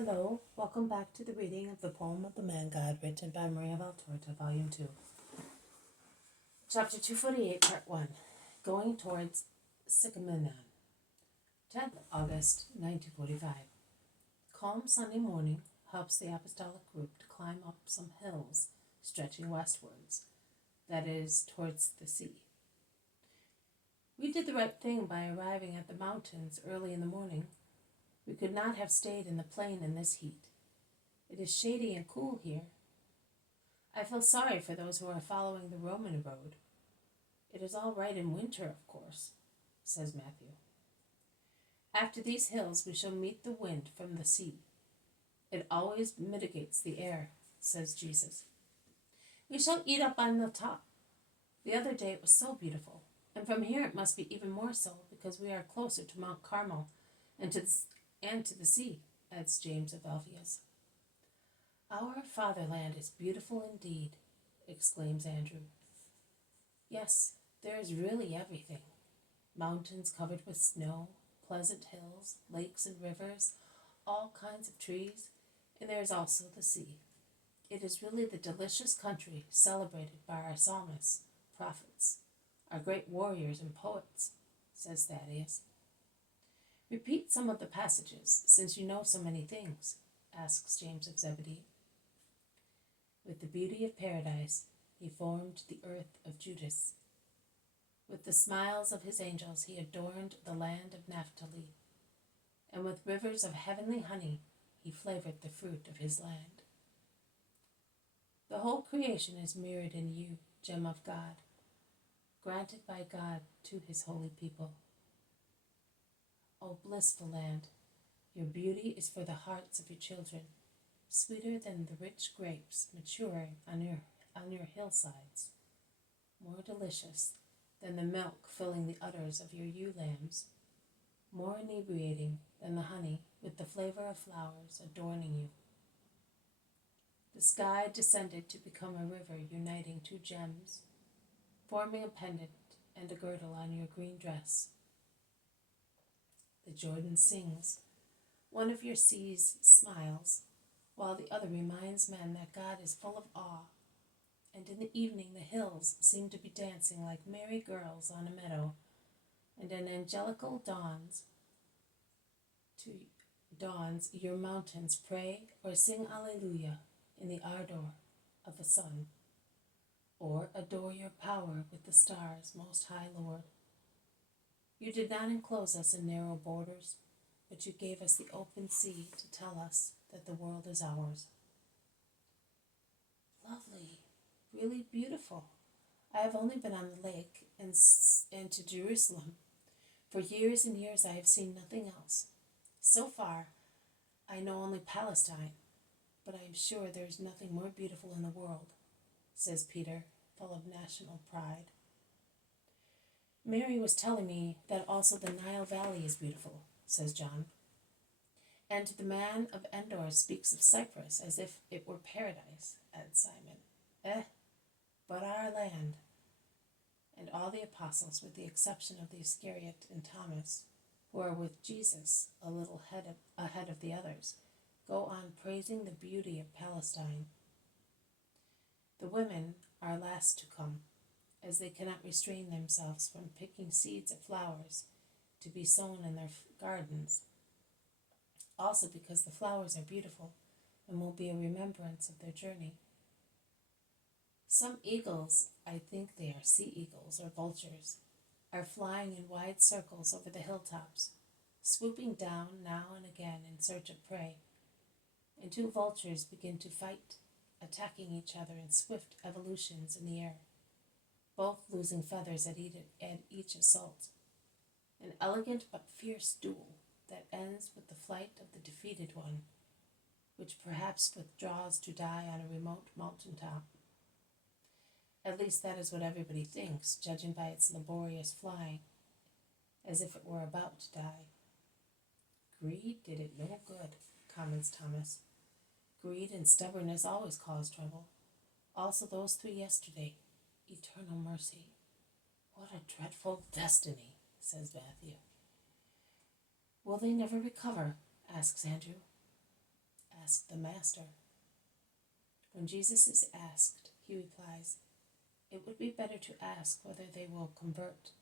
Hello, welcome back to the reading of the poem of the Man God written by Maria Valtorta, Volume 2. Chapter 248, Part 1. Going towards Sicaminon. 10th August, 1945. Calm Sunday morning helps the apostolic group to climb up some hills stretching westwards, that is, towards the sea. We did the right thing by arriving at the mountains early in the morning. We could not have stayed in the plain in this heat. It is shady and cool here. I feel sorry for those who are following the Roman road. It is all right in winter, of course, says Matthew. After these hills we shall meet the wind from the sea. It always mitigates the air, says Jesus. We shall eat up on the top. The other day it was so beautiful, and from here it must be even more so because we are closer to Mount Carmel and to the sea, adds James of Alphaeus. Our fatherland is beautiful indeed, exclaims Andrew. Yes, there is really everything. Mountains covered with snow, pleasant hills, lakes and rivers, all kinds of trees, and there is also the sea. It is really the delicious country celebrated by our psalmists, prophets, our great warriors and poets, says Thaddeus. Repeat some of the passages, since you know so many things, asks James of Zebedee. With the beauty of paradise, he formed the earth of Judas. With the smiles of his angels, he adorned the land of Naphtali. And with rivers of heavenly honey, he flavored the fruit of his land. The whole creation is mirrored in you, gem of God, granted by God to his holy people. O blissful land, your beauty is for the hearts of your children, sweeter than the rich grapes maturing on your hillsides, more delicious than the milk filling the udders of your ewe lambs, more inebriating than the honey with the flavor of flowers adorning you. The sky descended to become a river uniting two gems, forming a pendant and a girdle on your green dress. The Jordan sings, one of your seas smiles, while the other reminds men that God is full of awe, and in the evening the hills seem to be dancing like merry girls on a meadow, and an angelical dawns your mountains pray or sing Alleluia in the ardor of the sun, or adore your power with the stars, most high Lord. You did not enclose us in narrow borders, but you gave us the open sea to tell us that the world is ours. Lovely, really beautiful. I have only been on the lake and to Jerusalem. For years and years I have seen nothing else. So far, I know only Palestine, but I am sure there is nothing more beautiful in the world, says Peter, full of national pride. Mary was telling me that also the Nile Valley is beautiful, says John. And the man of Endor speaks of Cyprus as if it were paradise, adds Simon. But our land. And all the apostles, with the exception of the Iscariot and Thomas, who are with Jesus a little ahead of the others, go on praising the beauty of Palestine. The women are last to come, as they cannot restrain themselves from picking seeds of flowers to be sown in their gardens, also because the flowers are beautiful and will be a remembrance of their journey. Some eagles, I think they are sea eagles or vultures, are flying in wide circles over the hilltops, swooping down now and again in search of prey, and two vultures begin to fight, attacking each other in swift evolutions in the air, both losing feathers at each assault. An elegant but fierce duel that ends with the flight of the defeated one, which perhaps withdraws to die on a remote mountaintop. At least that is what everybody thinks, judging by its laborious flying, as if it were about to die. Greed did it no good, comments Thomas. Greed and stubbornness always cause trouble. Also those three yesterday. Eternal mercy. What a dreadful destiny, says Matthew. Will they never recover? Asks Andrew. ask the Master. When Jesus is asked, he replies, "It would be better to ask whether they will convert,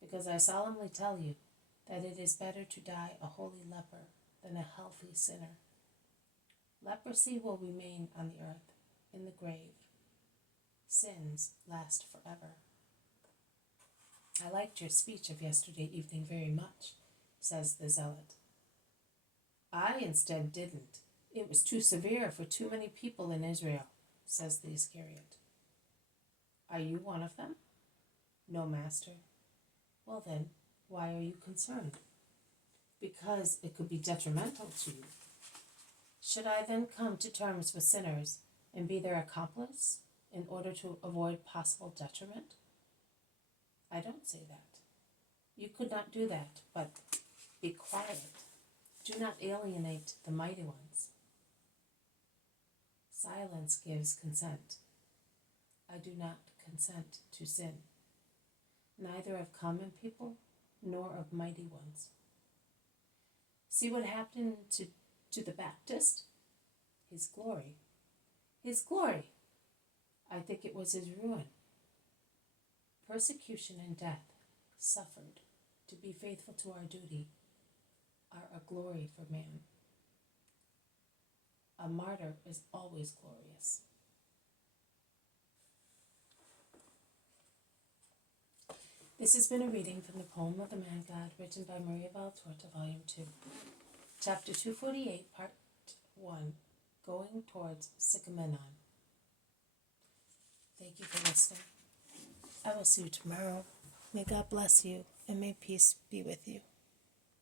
because I solemnly tell you that it is better to die a holy leper than a healthy sinner. Leprosy will remain on the earth, in the grave. Sins last forever." "I liked your speech of yesterday evening very much," says the zealot. "I instead didn't. It was too severe for too many people in Israel," says the Iscariot. "Are you one of them?" "No, Master." "Well then, why are you concerned?" "Because it could be detrimental to you." "Should I then come to terms with sinners and be their accomplice in order to avoid possible detriment?" "I don't say that. You could not do that, but be quiet. Do not alienate the mighty ones." "Silence gives consent. I do not consent to sin, neither of common people nor of mighty ones. See what happened to the Baptist? His glory. His glory! I think it was his ruin. Persecution and death, suffered to be faithful to our duty, are a glory for man. A martyr is always glorious. This has been a reading from the poem of the Man God, written by Maria Valtorta, Volume 2. Chapter 248, Part 1, Going Towards Sicaminon. Thank you for listening. I will see you tomorrow. May God bless you, and may peace be with you.